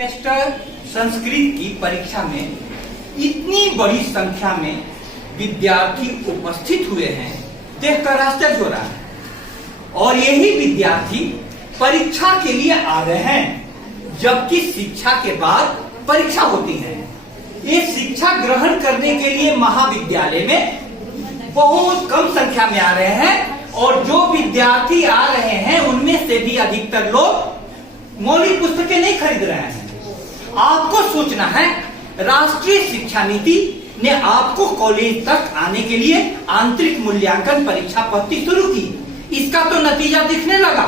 Semester Sanskrit की परीक्षा में इतनी बड़ी संख्या में विद्यार्थी उपस्थित हुए हैं, देखकर आश्चर्य हो रहा है। और यही विद्यार्थी परीक्षा के लिए आ रहे हैं, जबकि शिक्षा के बाद परीक्षा होती है। ये शिक्षा ग्रहण करने के लिए महाविद्यालय में बहुत कम संख्या में आ रहे हैं, और जो विद्यार्थी आ रहे हैं उनमें से भी अधिकतर लोग मौलिक पुस्तकें नहीं खरीद रहे हैं। आपको सोचना है, राष्ट्रीय शिक्षा नीति ने आपको कॉलेज तक आने के लिए आंतरिक मूल्यांकन परीक्षा पद्धति शुरू की। इसका तो नतीजा दिखने लगा,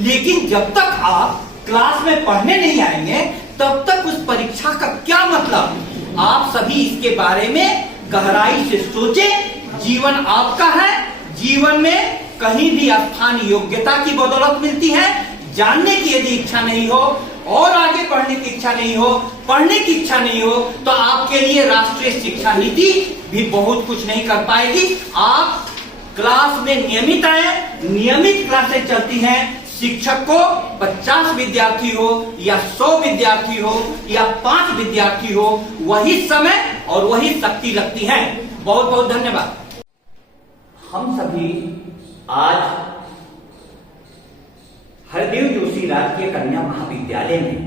लेकिन जब तक आप क्लास में पढ़ने नहीं आएंगे तब तक उस परीक्षा का क्या मतलब। आप सभी इसके बारे में गहराई से सोचें। जीवन आपका है, जीवन में कहीं भी स्थान योग्यता की बदौलत मिलती है। जानने की यदि इच्छा नहीं हो और आगे पढ़ने की इच्छा नहीं हो, पढ़ने की इच्छा नहीं हो, तो आपके लिए राष्ट्रीय शिक्षा नीति भी बहुत कुछ नहीं कर पाएगी। आप क्लास में नियमित आए, नियमित क्लासें चलती हैं। शिक्षक को 50 विद्यार्थी हो या 100 विद्यार्थी हो या 5 विद्यार्थी हो, वही समय और वही शक्ति लगती है। बहुत बहुत धन्यवाद। हम सभी आज हरदेव जोशी राजकीय कन्या महाविद्यालय में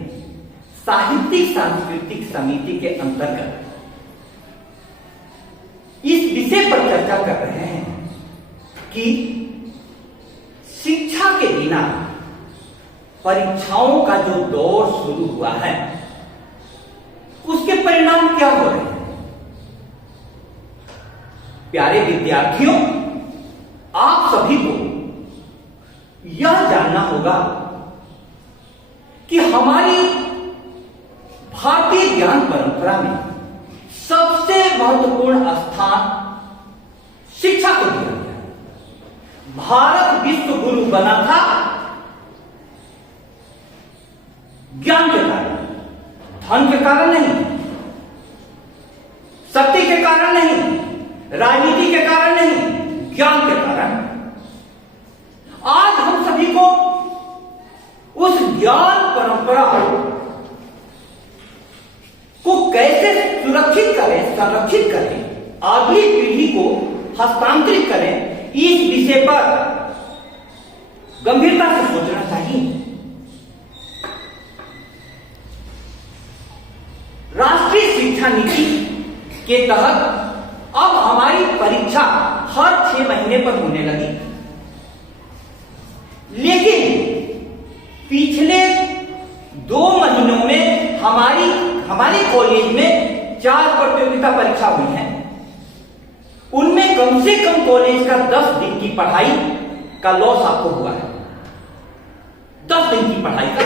साहित्यिक सांस्कृतिक समिति के अंतर्गत इस विषय पर चर्चा कर रहे हैं कि शिक्षा के बिना परीक्षाओं का जो दौर शुरू हुआ है उसके परिणाम क्या हो रहे हैं। प्यारे विद्यार्थियों, आप सभी को यह जानना होगा कि हमारी भारतीय ज्ञान परंपरा में सबसे महत्वपूर्ण स्थान शिक्षा को दिया गया। भारत विश्व गुरु बना था ज्ञान के कारण, धन के कारण नहीं, शक्ति के कारण नहीं, राजनीति के कारण नहीं, ज्ञान के कारण। आज हम सभी को उस ज्ञान परंपरा को कैसे सुरक्षित करें, संरक्षित करें, अगली पीढ़ी को हस्तांतरित करें, इस विषय पर गंभीरता से सोचना चाहिए। राष्ट्रीय शिक्षा नीति के तहत अब हमारी परीक्षा हर 6 महीने पर होने लगी, लेकिन पिछले 2 महीनों में हमारे कॉलेज में 4 प्रतियोगिता परीक्षा हुई है। उनमें कम से कम कॉलेज का 10 दिन की पढ़ाई का लॉस आपको हुआ है, 10 दिन की पढ़ाई का।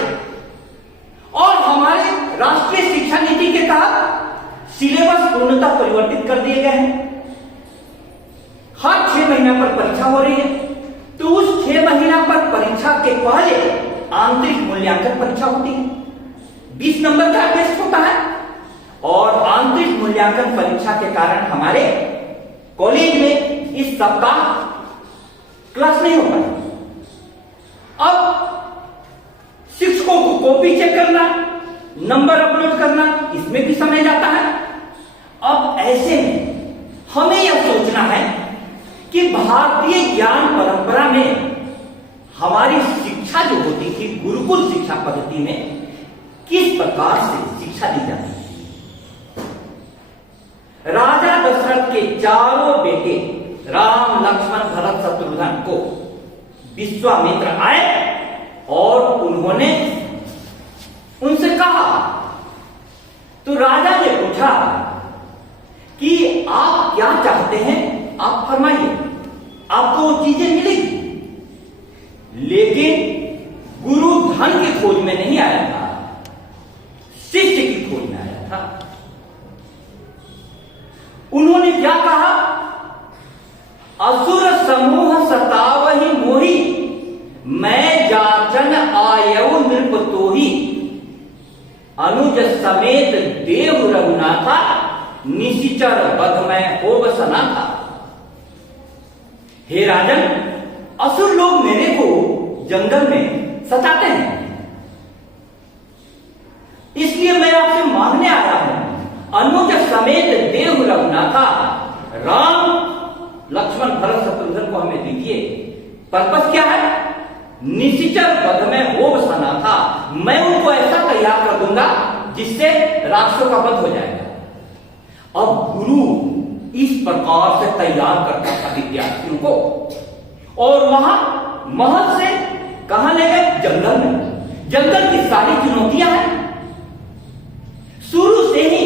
और हमारे राष्ट्रीय शिक्षा नीति के तहत सिलेबस पूर्णतः परिवर्तित कर दिए गए हैं। हर 6 महीने पर परीक्षा हो रही है, तो उस 6 महीना पर परीक्षा के पहले आंतरिक मूल्यांकन परीक्षा होती है। 20 नंबर का टेस्ट होता है, और आंतरिक मूल्यांकन परीक्षा के कारण हमारे कॉलेज में इस सप्ताह क्लास नहीं हो पाई। अब शिक्षकों को कॉपी चेक करना, नंबर अपलोड करना, इसमें भी समय जाता है। अब ऐसे में हमें यह सोचना है कि भारतीय ज्ञान परंपरा में हमारी शिक्षा जो होती थी गुरुकुल शिक्षा पद्धति में, किस प्रकार से शिक्षा दी जाती है। राजा दशरथ के चारों बेटे राम, लक्ष्मण, भरत, शत्रुघ्न को विश्वामित्र आए और उन्होंने उनसे कहा, तो राजा ने पूछा कि आप क्या चाहते हैं, आप फरमाइए, आपको वो चीजें मिलेगी। लेकिन गुरु धन की खोज में नहीं आया था, शिष्य की खोज में आया था। उन्होंने क्या कहा, असुर समूह सतावहि मोहि, मैं जाचन आयऊ नृप तोहि, अनुज समेत देव रघुनाथा, निशिचर बध में हो बसना था। हे राजन, असुर लोग मेरे को जंगल में सताते हैं, इसलिए अनुज समेत देव रघुनाथा, राम लक्ष्मण भरत शत्रुघ्न को हमें दीजिए। पर्पस क्या है? निशिचर वध में होव सना था, मैं उनको ऐसा तैयार कर दूंगा जिससे राक्षसों का वध हो जाएगा। अब गुरु इस प्रकार से तैयार करता था विद्यार्थियों को, और वहां महल से कहां ले गए? जंगल में। जंगल की सारी चुनौतियां हैं। शुरू से ही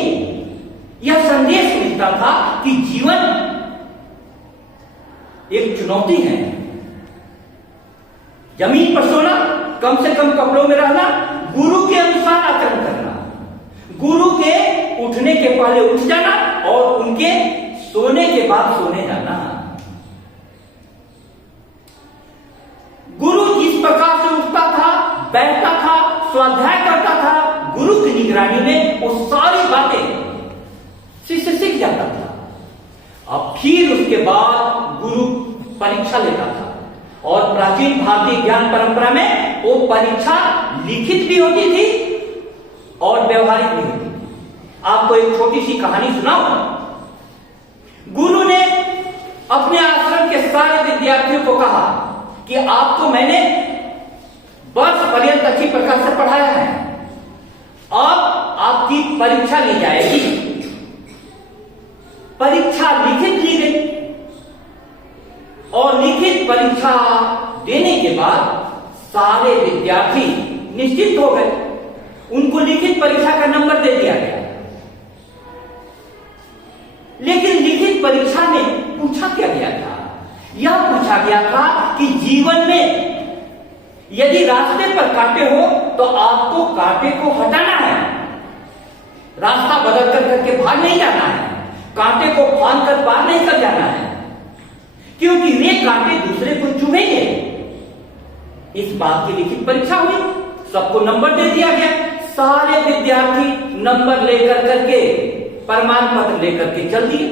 यह संदेश मिलता था कि जीवन एक चुनौती है। जमीन पर सोना, कम से कम कपड़ों में रहना, गुरु के अनुसार आचरण करना, गुरु के उठने के पहले उठ जाना और उनके सोने के बाद सोने जाना। गुरु जिस प्रकार से उठता था, बैठता था, स्वाध्याय करता था, गुरु की निगरानी में वो सारी बातें शिष्य सीख जाता था। अब फिर उसके बाद गुरु परीक्षा लेता था, और प्राचीन भारतीय ज्ञान परंपरा में वो परीक्षा लिखित भी होती थी और व्यवहारिक भी होती थी। आपको एक छोटी सी कहानी सुनाऊं। गुरु ने अपने आश्रम के सारे विद्यार्थियों को कहा कि आपको मैंने वर्ष पर्यंत अच्छी प्रकार से पढ़ाया है, अब आपकी परीक्षा ली जाएगी। परीक्षा लिखित ली गई, और लिखित परीक्षा देने के बाद सारे विद्यार्थी निश्चित हो गए। उनको लिखित परीक्षा का नंबर दे दिया गया। लेकिन लिखित परीक्षा में पूछा क्या गया था? यह पूछा गया था कि जीवन में यदि रास्ते पर कांटे हो तो आपको कांटे को हटाना है, रास्ता बदल कर करके भाग नहीं जाना है, कांटे को फांद कर पार नहीं कर जाना है, क्योंकि वे कांटे दूसरे को चुभेंगे। इस बात की लिखित परीक्षा हुई, सबको नंबर दे दिया गया। सारे विद्यार्थी नंबर लेकर करके, प्रमाण पत्र लेकर के चल दिए।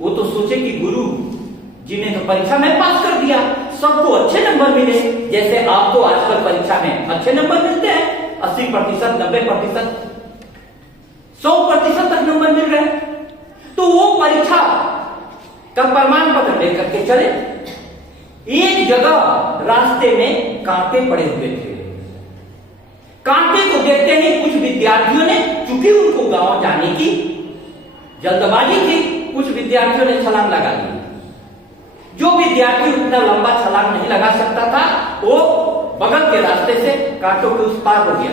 वो तो सोचे कि गुरु जिन्हें तो परीक्षा में पास कर दिया, सबको अच्छे नंबर मिले, जैसे आपको आजकल परीक्षा में अच्छे नंबर मिलते हैं, 80%, 90%, 100% तक नंबर मिल रहे हैं। तो वो परीक्षा का प्रमाण पत्र लेकर के चले। एक जगह रास्ते में कांटे पड़े हुए थे। कांटे को देखते ही कुछ विद्यार्थियों ने, चूंकि उनको गांव जाने की जल्दबाजी थी, कुछ विद्यार्थियों ने छलांग लगा दी। जो विद्यार्थी उतना लंबा छलांग नहीं लगा सकता था, वो बगल के रास्ते से कांटों के उस पार हो गया।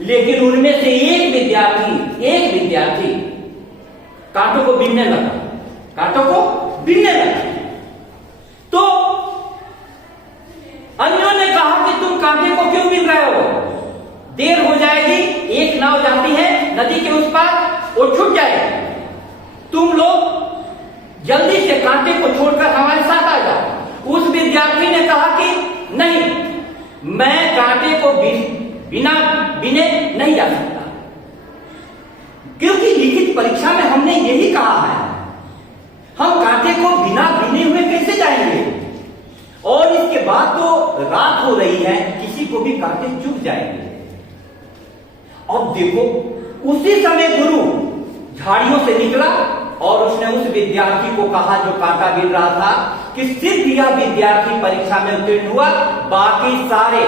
लेकिन उनमें से एक विद्यार्थी कांटों को बीनने लगा, कांटों को बीनने लगा। तो अन्यों ने कहा कि तुम कांटे को क्यों बीन रहे हो? देर हो जाएगी, एक नाव जाती है नदी के उस पार, वो छूट जाएगी। तुम लोग जल्दी से कांटे को छोड़कर हमारे साथ आ जाओ। उस विद्यार्थी ने कहा कि नहीं, मैं कांटे को बिना बिने नहीं जा सकता, क्योंकि लिखित परीक्षा में हमने यही कहा है, हम कांटे को बिना बिने हुए कैसे जाएंगे? और इसके बाद तो रात हो रही है, किसी को भी कांटे चुभ जाएंगे। अब देखो, उसी समय गुरु झाड़ियों से निकला और उसने उस विद्यार्थी को कहा जो कांटा गिर रहा था कि सिर्फ यह विद्यार्थी परीक्षा में उत्तीर्ण हुआ, बाकी सारे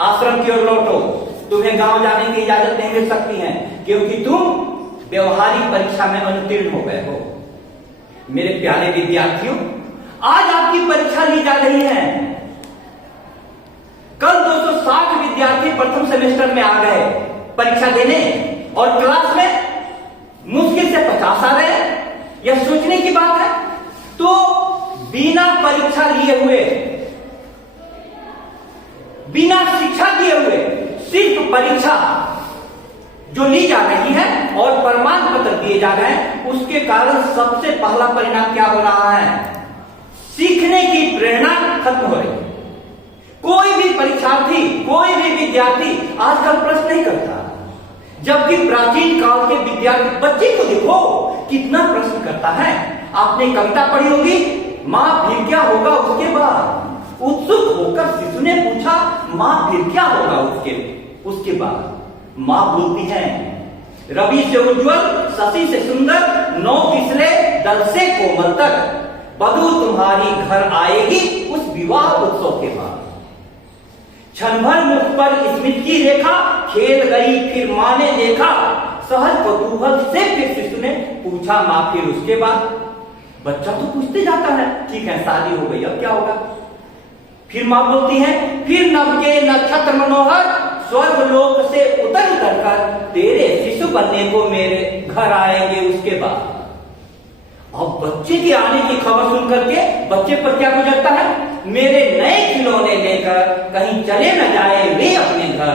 आश्रम की ओर लौटो, तुम्हें गांव जाने की इजाजत नहीं मिल सकती है, क्योंकि तुम व्यवहारिक परीक्षा में अनुत्तीर्ण हो गए हो। मेरे प्यारे विद्यार्थियों, आज आपकी परीक्षा ली जा रही है। कल 260 विद्यार्थी प्रथम सेमेस्टर में आ गए परीक्षा देने, और क्लास में मुश्किल से 50 आ रहे हैं। यह सोचने की बात है। तो बिना परीक्षा लिए हुए, बिना शिक्षा दिए हुए, सिर्फ परीक्षा जो ली जा रही है और प्रमाण पत्र दिए जा रहे हैं, उसके कारण सबसे पहला परिणाम क्या हो रहा है? सीखने की प्रेरणा खत्म हो रही है। कोई भी परीक्षार्थी, कोई भी विद्यार्थी आजकल प्रश्न नहीं करता, जबकि प्राचीन काल के विद्यार्थी, बच्चे को देखो कितना प्रश्न करता है। आपने कविता पढ़ी होगी, मां फिर क्या होगा उसके बाद? उत्सुक होकर शिशु ने पूछा, मां फिर क्या होगा उसके बाद? मां बोलती है, रवि से उज्ज्वल, शशि से सुंदर, नौ पिछले दल से कोमल तक, वधू तुम्हारी घर आएगी उस विवाह उत्सव के बाद। क्षण भर मुख पर स्मित की रेखा, खेल गई फिर मां ने देखा, सहज कौतूहल से फिर शिशु ने पूछा मां फिर उसके बाद। बच्चा तो पूछते जाता है, ठीक है शादी हो गई अब क्या होगा। फिर मां बोलती है, फिर नभ के नक्षत्र मनोहर, स्वर्ग लोक से उतर उतर कर तेरे शिशु बनने को मेरे घर आएंगे उसके बाद। अब बच्चे के आने की खबर सुनकर के बच्चे पर क्या गुजरता है, मेरे नए खिलौने लेकर कहीं चले न जाए वे अपने घर।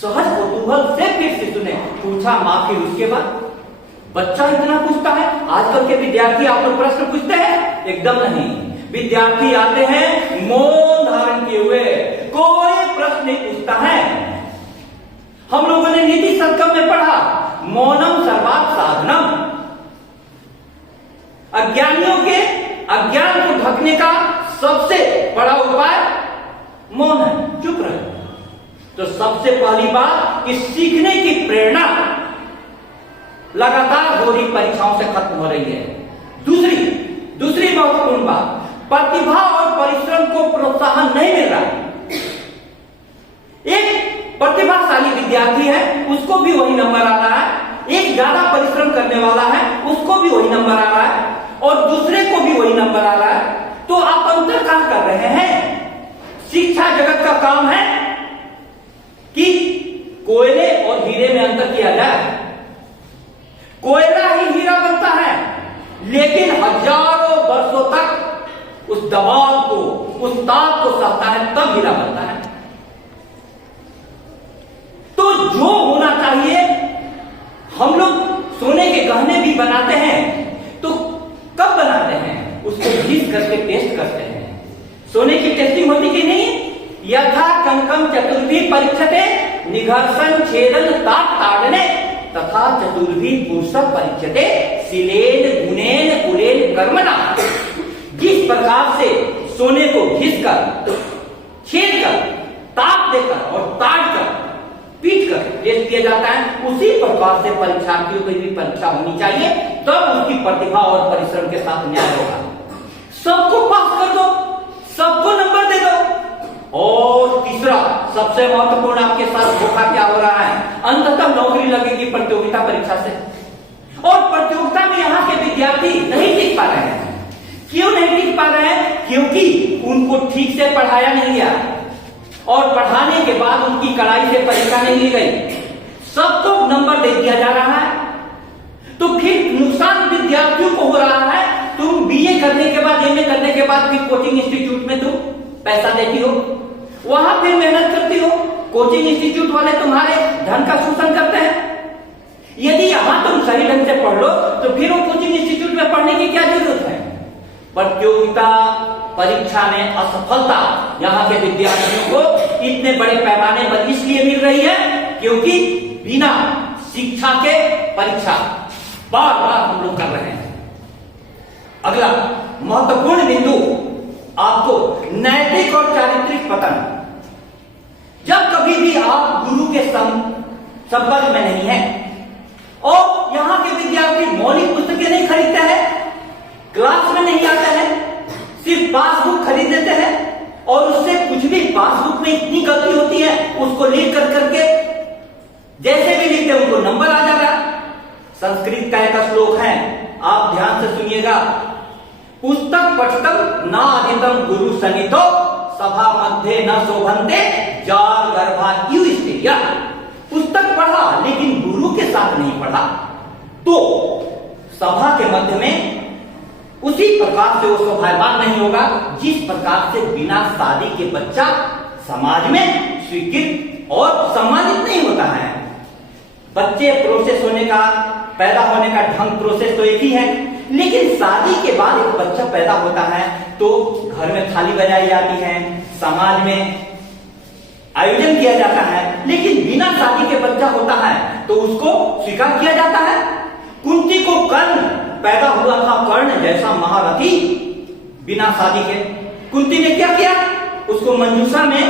सहज कौतूहल से फिर शिशु ने पूछा मां फिर उसके बाद। बच्चा इतना पूछता है। आजकल के विद्यार्थी आप लोग प्रश्न पूछते हैं? एकदम नहीं। विद्यार्थी आते हैं मौन धारण किए हुए, कोई प्रश्न नहीं पूछता है। हम लोगों ने नीति संकल्प में पढ़ा, मौनम सर्वात् साधनम। अज्ञानियों के अज्ञान को ढकने का सबसे बड़ा उपाय मौन है, चुप रहे। तो सबसे पहली बात कि सीखने की प्रेरणा लगातार हो रही परीक्षाओं से खत्म हो रही है। दूसरी महत्वपूर्ण बात, प्रतिभा और परिश्रम को प्रोत्साहन नहीं मिल रहा। एक प्रतिभाशाली विद्यार्थी है, उसको भी वही नंबर आ रहा है। एक ज्यादा परिश्रम करने वाला है, उसको भी वही नंबर आ रहा है, और दूसरे को भी वही नंबर आ रहा है। तो आप अंतर कहां कर रहे हैं? शिक्षा जगत का काम है कि कोयले और हीरे में अंतर किया जाए। कोयला ही हीरा बनता है, लेकिन हजारों वर्षों तक उस दबाव को, उस ताप को सहता है, तब हीरा बनता है। तो जो होना चाहिए, हम लोग सोने के गहने भी बनाते हैं, तो कब बनाते हैं? उसको घिस करके टेस्ट करते हैं। सोने की टेस्टिंग होती कि नहीं? यथा कंकम चतुर्भी परीक्षते निघर्षण छेदन ताप ताड़ने तथा चतुर्भी पुरुष परीक्षते शिलेन गुणेन कुलेन कर्मणा। जिस प्रकार से सोने को घिस कर, छेद कर, ताप देकर और ताड़ कर, पीट कर टेस्ट किया जाता है, उसी प्रकार से परीक्षार्थियों की भी परीक्षा होनी चाहिए। तब उसकी प्रतिभा और परिश्रम के साथ न्याय होगा। सबको पास कर दो, सबको नंबर दे दो। और तीसरा सबसे महत्वपूर्ण आपके साथ धोखा क्या हो रहा है? अंततः नौकरी लगेगी प्रतियोगिता परीक्षा से, और प्रतियोगिता में यहाँ के विद्यार्थी नहीं टिक पा रहे हैं। क्यों नहीं टिक पा रहे हैं? क्योंकि उनको ठीक से पढ़ाया नहीं गया, और पढ़ाने के बाद उनकी कड़ाई से परीक्षा नहीं ली गई, सबको नंबर दे दिया जा रहा है। तो फिर नुकसान विद्यार्थियों को हो रहा है। तुम बीए करने के बाद, एमए करने के बाद फिर कोचिंग इंस्टीट्यूट में तुम पैसा देती हो, वहां फिर मेहनत करती हो, कोचिंग इंस्टीट्यूट वाले तुम्हारे धन का शोषण करते हैं। यदि यहां तुम सही ढंग से पढ़ लो तो फिर वो कोचिंग इंस्टीट्यूट में पढ़ने की क्या जरूरत है? प्रतियोगिता परीक्षा में असफलता यहाँ के विद्यार्थियों को इतने बड़े पैमाने पर इसलिए मिल रही है क्योंकि बिना शिक्षा के परीक्षा बार बार हम लोग कर रहे हैं। अगला महत्वपूर्ण बिंदु आपको नैतिक और चारित्रिक पतन। जब कभी भी आप गुरु के संपर्क में नहीं है, और यहाँ के विद्यार्थी मौलिक पुस्तकें नहीं खरीदते हैं, क्लास में नहीं आते हैं, सिर्फ पासबुक खरीद लेते हैं, और उससे कुछ भी पासबुक में इतनी गलती होती है उसको लिख कर करके जैसे भी लिखते हैं उनको नंबर आ जाता है। संस्कृत का एक श्लोक है, आप ध्यान से सुनिएगा। पुस्तक पठितम न अधितम गुरु सनितो सभा मध्य न शोभन्ते जार गर्भा यू स्त्रिया। पुस्तक पढ़ा लेकिन गुरु के साथ नहीं पढ़ा तो सभा के मध्य में उसी प्रकार से वो शोभायमान नहीं होगा जिस प्रकार से बिना शादी के बच्चा समाज में स्वीकृत और सम्मानित नहीं होता है। बच्चे प्रोसेस होने का, पैदा होने का ढंग प्रोसेस तो एक ही है, लेकिन शादी के बाद एक बच्चा पैदा होता है तो घर में थाली बजाई जाती है, समाज में आयोजन किया जाता है, लेकिन बिना शादी के बच्चा होता है तो उसको स्वीकार किया जाता है। कुंती को कर्ण पैदा हुआ था, कर्ण जैसा महारथी, बिना शादी के। कुंती ने क्या किया? उसको मंजूषा में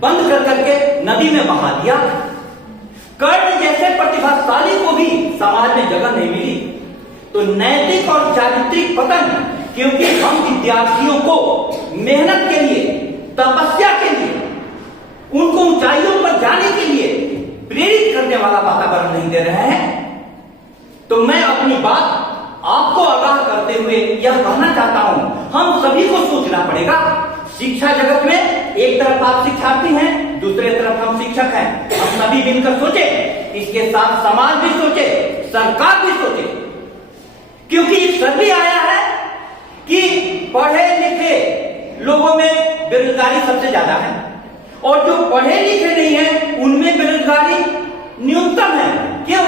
बंद कर करके नदी में बहा दिया। कर्ण जैसा जैसे प्रतिभाशाली को भी समाज में जगह नहीं मिली। तो नैतिक और चारित्रिक पतन, क्योंकि हम विद्यार्थियों को मेहनत के लिए, तपस्या के लिए, उनको ऊंचाइयों पर जाने के लिए प्रेरित करने वाला वातावरण नहीं दे रहे हैं। तो मैं अपनी बात आपको आगाह करते हुए यह कहना चाहता हूं, हम सभी को सोचना पड़ेगा। शिक्षा जगत में एक तरफ आप शिक्षार्थी हैं, दूसरे तरफ हम शिक्षक हैं। हम सभी मिलकर सोचे, इसके साथ समाज भी सोचे, सरकार भी सोचे, क्योंकि एक सर्वे आया है कि पढ़े लिखे लोगों में बेरोजगारी सबसे ज्यादा है और जो पढ़े लिखे नहीं है उनमें बेरोजगारी न्यूनतम है। क्यों?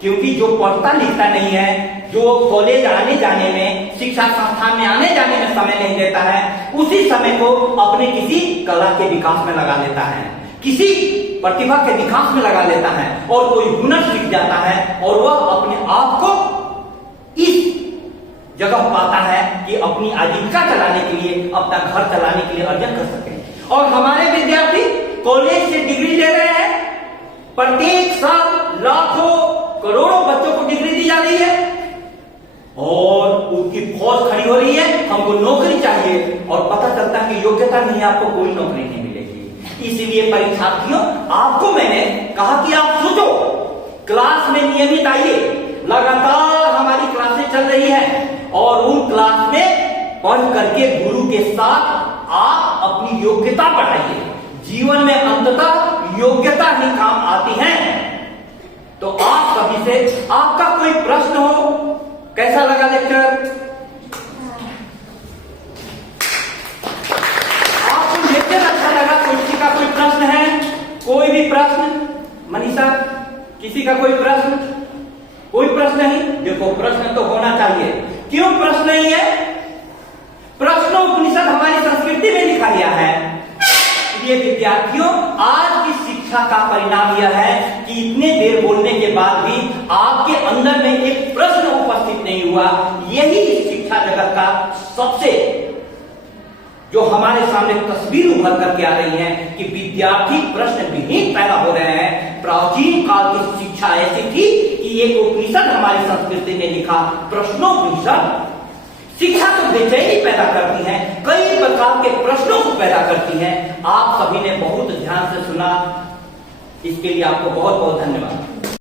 क्योंकि जो पढ़ता लिखता नहीं है, जो कॉलेज आने जाने में, शिक्षा संस्थान में आने जाने में समय नहीं देता है, उसी समय को अपने किसी कला के विकास में लगा लेता है, किसी प्रतिभा के विकास में लगा लेता है और कोई हुनर सीख जाता है और वह अपने आप को इस जगह पाता है कि अपनी आजीविका चलाने के लिए, अपना घर चलाने के लिए अर्जन कर सके। और हमारे विद्यार्थी कॉलेज से डिग्री ले रहे हैं, प्रत्येक साल लाखों करोड़ों बच्चों को डिग्री दी जा रही है और उनकी फौज खड़ी हो रही है, हमको नौकरी चाहिए, और पता चलता है कि योग्यता नहीं है, आपको कोई नौकरी नहीं मिलेगी। इसीलिए परीक्षार्थियों, आपको मैंने कहा कि आप सोचो, क्लास में नियमित आइए, लगातार हमारी क्लासें चल रही है और उन क्लास में पढ़ करके गुरु के साथ आप अपनी योग्यता बढ़ाइए। जीवन में अंततः योग्यता ही काम आती है। तो आप सभी से आपका कोई प्रश्न हो, कैसा लगा लेक्चर? आपको लेक्चर अच्छा लगा? किसी का कोई प्रश्न है? कोई भी प्रश्न? मनीषा, किसी का कोई प्रश्न? कोई प्रश्न नहीं? देखो, प्रश्न तो होना चाहिए। क्यों प्रश्न नहीं है? प्रश्नोपनिषद हमारी संस्कृति में लिखा गया है। ये विद्यार्थियों, आज की शिक्षा का परिणाम यह है कि इतने देर बोलने के बाद भी आपके अंदर में एक प्रश्न उपस्थित नहीं हुआ। यही शिक्षा जगत का सबसे जो हमारे सामने तस्वीर उभर करके आ रही है कि विद्यार्थी प्रश्न विहीन पैदा हो रहे हैं। प्राचीन काल की शिक्षा ऐसी थी कि एक उपनिषद हमारी संस्कृति ने लिखा, प्रश्नोपनिषद। शिक्षा तो बेचैनी पैदा करती है, कई प्रकार के प्रश्नों को पैदा करती है। आप सभी ने बहुत ध्यान से सुना, इसके लिए आपको बहुत बहुत धन्यवाद।